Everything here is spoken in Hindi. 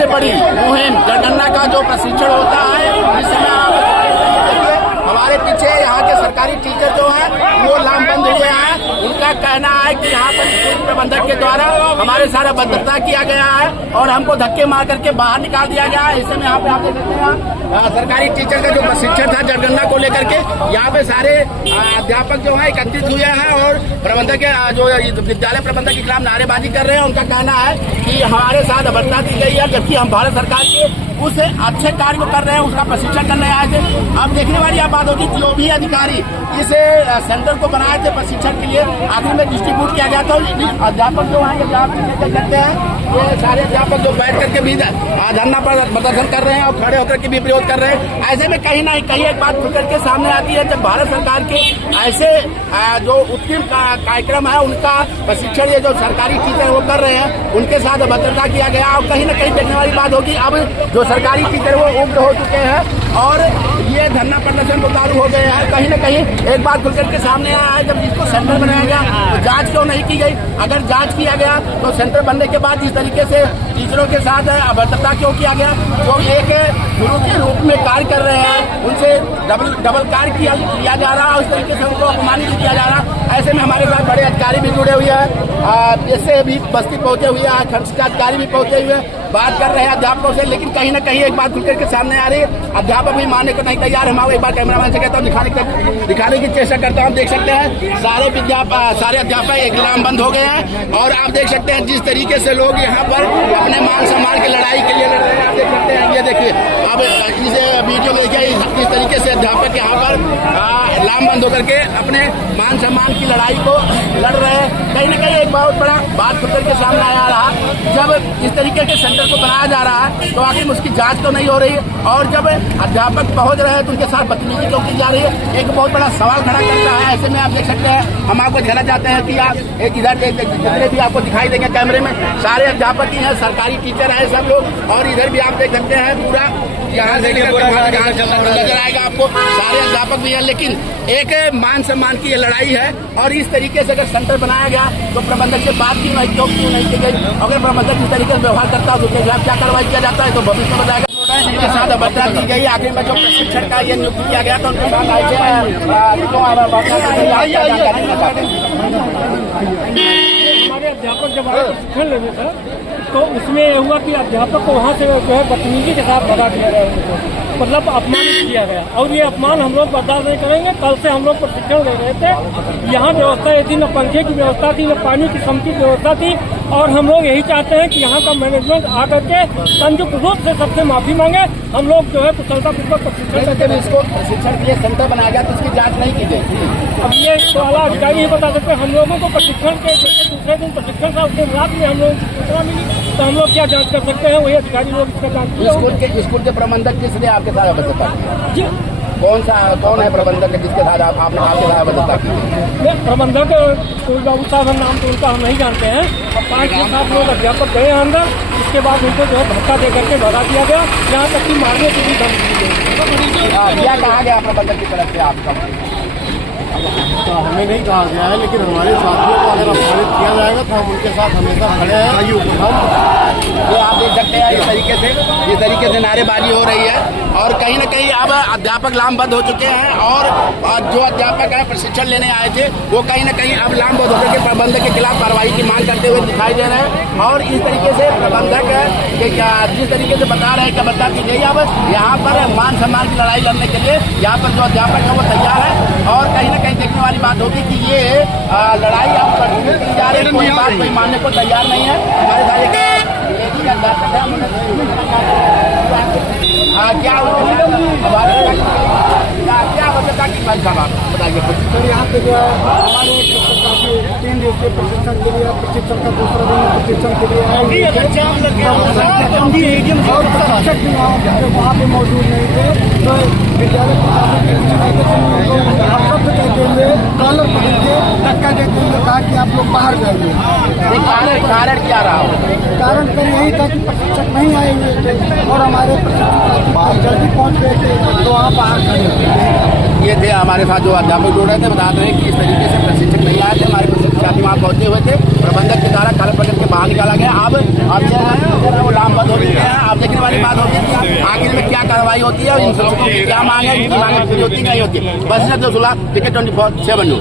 सबसे बड़ी मुहिम जनगणना का जो प्रशिक्षण होता है, इस समय आप हमारे पीछे यहाँ के सरकारी टीचर जो हैं वो लामबंद हुए हैं। उनका कहना है कि यहाँ पर स्कूल प्रबंधक के द्वारा हमारे सारा भद्रता किया गया है और हमको धक्के मार करके बाहर निकाल दिया गया है। इस समय यहाँ पे आप देख सकते हैं सरकारी टीचर का जो प्रशिक्षण था जनगणना को लेकर के, यहाँ पे सारे अध्यापक जो है एकत्रित हुए हैं और प्रबंधक जो विद्यालय प्रबंधक के खिलाफ नारेबाजी कर रहे हैं। उनका कहना है कि हमारे साथ अभद्रता की गई है, जबकि हम भारत सरकार के उस अच्छे कार्य को कर रहे हैं, उसका प्रशिक्षण करने आए थे। अब देखने वाली आप बात होगी, जो भी अधिकारी इस सेंटर को बनाए थे प्रशिक्षण के लिए, आखिर में डिस्ट्रीब्यूट किया गया था। अध्यापक जो है आप करते हैं, ये सारे अध्यापक जो बैठ करके भी धरना प्रदर्शन कर रहे हैं और खड़े होकर के भी विरोध कर रहे हैं। ऐसे में कहीं ना कहीं एक बात खुल करके सामने आती है, जब भारत सरकार के ऐसे जो उत्तम कार्यक्रम है उनका प्रशिक्षण ये जो सरकारी टीचर वो कर रहे हैं, उनके साथ अभद्रता किया गया। और कहीं ना कहीं देखने वाली बात होगी, अब जो सरकारी टीचर वो उग्र हो चुके हैं और ये धरना प्रदर्शन उतारू हो गए हैं। कहीं ना कहीं एक बात खुल करके सामने आया है, जब इसको सेंटर बनाया गया तो जांच क्यों नहीं की गई? अगर जांच किया गया तो सेंटर बनने के बाद इस तरीके से टीचरों के साथ अभद्रता क्यों किया गया? जो एक गुरु के रूप में कार्य कर रहे हैं उनसे डबल कार्य किया जा रहा है, उस तरीके से उनको अपमानित किया जा रहा है। ऐसे में हमारे साथ बड़े अधिकारी भी जुड़े हुए हैं, इससे भी बस्ती पहुंचे हुए हैं, खंड शिक्षा अधिकारी भी पहुंचे हुए बात कर रहे हैं अध्यापकों से। लेकिन कहीं ना कहीं एक बात खुल करके सामने आ रही है, अध्यापक भी मानने को नहीं तैयार। हम एक बार कैमरामैन से कहता हूँ दिखाने की चेष्टा करता हूँ। देख सकते हैं सारे अध्यापक एक लामबंद हो गए हैं और आप देख सकते हैं जिस तरीके से लोग यहाँ पर अपने मान सम्मान की लड़ाई के लिए लड़ रहे हैं। आप देख सकते हैं, ये देखिए, अब इस वीडियो में देखिए किस तरीके से अध्यापक यहाँ पर लामबंद होकर के अपने मान सम्मान की लड़ाई को लड़ रहे हैं। कहीं ना कहीं एक बहुत बड़ा बात खुल करके सामने आया रहा, जब इस तरीके के सेंटर को बनाया जा रहा है तो आखिर में उसकी जांच तो नहीं हो रही है, और जब अध्यापक पहुंच रहे हैं तो उनके साथ बदतमीजी क्यों की जा रही है? एक बहुत बड़ा सवाल खड़ा करता है। ऐसे में आप देख सकते हैं, हम आपको दिखाना चाहते हैं कि आप एक इधर जितने भी आपको दिखाई देंगे कैमरे में, सारे अध्यापक ही हैं, सरकारी टीचर हैं सब लोग, और इधर भी आप देख सकते हैं पूरा यहाँ से नजर आएगा आपको, सारे अध्यापक भी हैं। लेकिन एक मान सम्मान की लड़ाई है और इस तरीके से अगर सेंटर बनाया गया तो प्रबंधक से बात क्यों नहीं की गई? अगर प्रबंधक इस तरीके से व्यवहार करता है तो उसके खिलाफ क्या कार्रवाई किया जाता है तो भविष्य में बताएगा। जिनके साथ अभद्रता की गई, आखिर में जो प्रशिक्षण का ये नियुक्त किया गया था उनके साथ हमारे अध्यापक जब आए प्रशिक्षण लेने था तो उसमें यह हुआ कि अध्यापक को वहाँ से जो है बदतमीजी के साथ भगा दिया गया, उनको मतलब अपमानित किया गया। और ये अपमान हम लोग बर्दाश्त नहीं करेंगे। कल से हम लोग प्रशिक्षण ले रहे थे, यहाँ व्यवस्था ये थी, न पंखे की व्यवस्था थी, न पानी की समुचित व्यवस्था थी, और हम लोग यही चाहते हैं कि यहाँ का मैनेजमेंट आकर के संयुक्त रूप से सबसे माफी मांगे। हम लोग जो है कुशलतापूर्वक प्रशिक्षण करते हैं। इसको प्रशिक्षण के लिए सेंटर बनाया गया तो इसकी जाँच नहीं की गई। अब ये वाला अधिकारी ही बता सकते हैं। हम लोगों को प्रशिक्षण के दूसरे दिन प्रशिक्षण था, उसके रात में हम लोग सूचना मिली तो हम लोग क्या जांच कर सकते हैं? वही अधिकारी लोग इसका जांच किया। स्कूल के प्रबंधक किसने आपके साथ अभद्रता की? जी, कौन है प्रबंधक जिसके साथ आपने आपके साथ अभद्रता की? प्रबंधक कोई बाबू साहब नाम तो उनका हम नहीं जानते हैं। 5-7 लोग अध्यापक गए अंदर, उसके बाद उनको जो है धक्का दे करके भगा दिया गया, यहाँ तक कि मारने की भी धमकी दी गई। क्या कहा गया प्रबंधक की तरफ से आपका? तो हमें नहीं कहा गया है, लेकिन हमारे साथियों को अगर अपमानित किया जाएगा तो हम उनके साथ हमेशा खड़े हैं। ये आप देख सकते हैं इस तरीके से नारेबाजी हो रही है और कहीं ना कहीं अब अध्यापक लामबंद हो चुके हैं और जो अध्यापक है प्रशिक्षण लेने आए थे वो कहीं ना कहीं अब लामबंद होकर के प्रबंधक के खिलाफ कार्रवाई की मांग करते हुए दिखाई दे रहे हैं। और इस तरीके से प्रबंधक जिस तरीके से बता रहे हैं कि बता दी गई, अब यहाँ पर मान सम्मान की लड़ाई लड़ने के लिए यहाँ पर जो अध्यापक है वो तैयार है। और कहीं ना कहीं देखने वाली बात होगी कि ये लड़ाई अब कंटिन्यू की जा रही है, कोई बात कोई मानने को तैयार नहीं है। हमारे साथ क्या अभद्रता की बात साहब आप बताइए। सर यहाँ पे जो है हमारे 3 दिवसीय प्रशिक्षण के लिए, प्रशिक्षण का दूसरा दिन प्रशिक्षण के लिए और प्रशिक्षक भी वहाँ पे मौजूद नहीं थे। तो विद्यालय शब्द कहते हुए कॉलर पकड़ के धक्का देते हुए कहा कि आप लोग बाहर जाइए। कारण क्या रहा? कारण तो यही था कि प्रशिक्षक नहीं आए हुए थे और हमारे प्रशिक्षक जल्दी पहुँच गए थे तो वहाँ बाहर खड़े। ये थे हमारे साथ जो अध्यापक जुड़ रहे थे, बता रहे हैं कि इस तरीके से प्रशिक्षक नहीं आए थे, हमारे प्रशिक्षक वहाँ पहुंचे हुए थे, प्रबंधक के द्वारा कॉलर पकड़ के बाहर निकाला गया। अब वो लामबंद हो चुके हैं। अब बात होती है आखिर में क्या कार्रवाई होती है, इन सबको क्या मांग है, इनकी मांगे पूरी होती नहीं होती। बस सुलह टिकट 24/7 न्यूज।